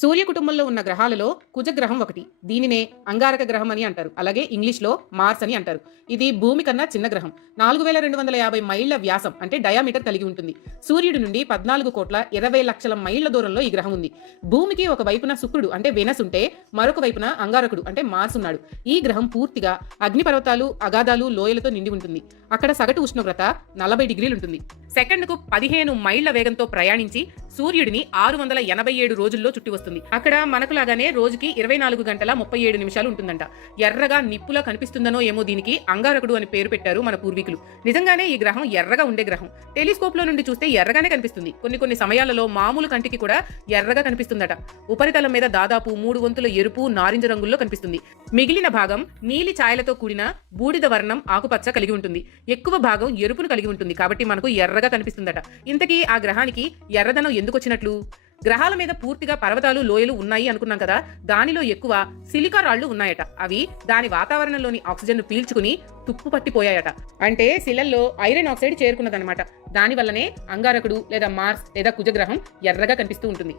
సూర్య కుటుంబంలో ఉన్న గ్రహాలలో కుజగ్రహం ఒకటి. దీనినే అంగారక గ్రహం అని అంటారు. అలాగే ఇంగ్లీష్లో మార్స్ అని అంటారు. ఇది భూమి కన్నా చిన్న గ్రహం. నాలుగు వేల రెండు వందల యాభై మైళ్ళ వ్యాసం అంటే డయామీటర్ కలిగి ఉంటుంది. సూర్యుడి నుండి పద్నాలుగు కోట్ల ఇరవై లక్షల మైళ్ళ దూరంలో ఈ గ్రహం ఉంది. భూమికి ఒక వైపున శుక్రుడు అంటే వెనస్ ఉంటే మరొక వైపున అంగారకుడు అంటే మార్స్ ఉన్నాడు. ఈ గ్రహం పూర్తిగా అగ్నిపర్వతాలు అగాధాలు లోయలతో నిండి ఉంటుంది. అక్కడ సగటు ఉష్ణోగ్రత నలభై డిగ్రీలు ఉంటుంది సెకండ్కు పదిహేను మైళ్ళ వేగంతో ప్రయాణించి సూర్యుడిని ఆరు వందల ఎనభై ఏడు రోజుల్లో చుట్టి వస్తుంది. అక్కడ మనకు లాగానే రోజుకి ఇరవై నాలుగు గంటల ముప్పై ఏడు నిమిషాలు ఉంటుందంట. ఎర్రగా నిప్పులా కనిపిస్తుందనో ఏమో దీనికి అంగారకుడు అని పేరు పెట్టారు మన పూర్వీకులు. నిజంగానే ఈ గ్రహం ఎర్రగా ఉండే గ్రహం. టెలిస్కోప్లో నుండి చూస్తే ఎర్రగానే కనిపిస్తుంది. కొన్ని కొన్ని సమయాలలో మామూలు కంటికి కూడా ఎర్రగా కనిపిస్తుందట. ఉపరితలం మీద దాదాపు మూడు వంతుల ఎరుపు నారింజ రంగుల్లో కనిపిస్తుంది. మిగిలిన భాగం నీలి ఛాయలతో కూడిన బూడిద వర్ణం ఆకుపచ్చ కలిగి ఉంటుంది. ఎక్కువ భాగం ఎరుపును కలిగి ఉంటుంది. కాబట్టి మనకు ఎర్రగా కనిపిస్తుందట. ఇంతకీ ఆ గ్రహానికి ఎర్రదనం ఎందుకు వచ్చినట్లు గ్రహాల మీద పూర్తిగా పర్వతాలు లోయలు ఉన్నాయి అనుకున్నాం కదా? దానిలో ఎక్కువ సిలికా రాళ్ళు ఉన్నాయట. అవి దాని వాతావరణంలోని ఆక్సిజన్ను పీల్చుకుని తుప్పు పట్టిపోయాయట. అంటే శిలల్లో ఐరన్ ఆక్సైడ్ చేరుకున్నదనమాట దానివల్లనే అంగారకుడు లేదా మార్స్ లేదా కుజగ్రహం ఎర్రగా కనిపిస్తూ ఉంటుంది.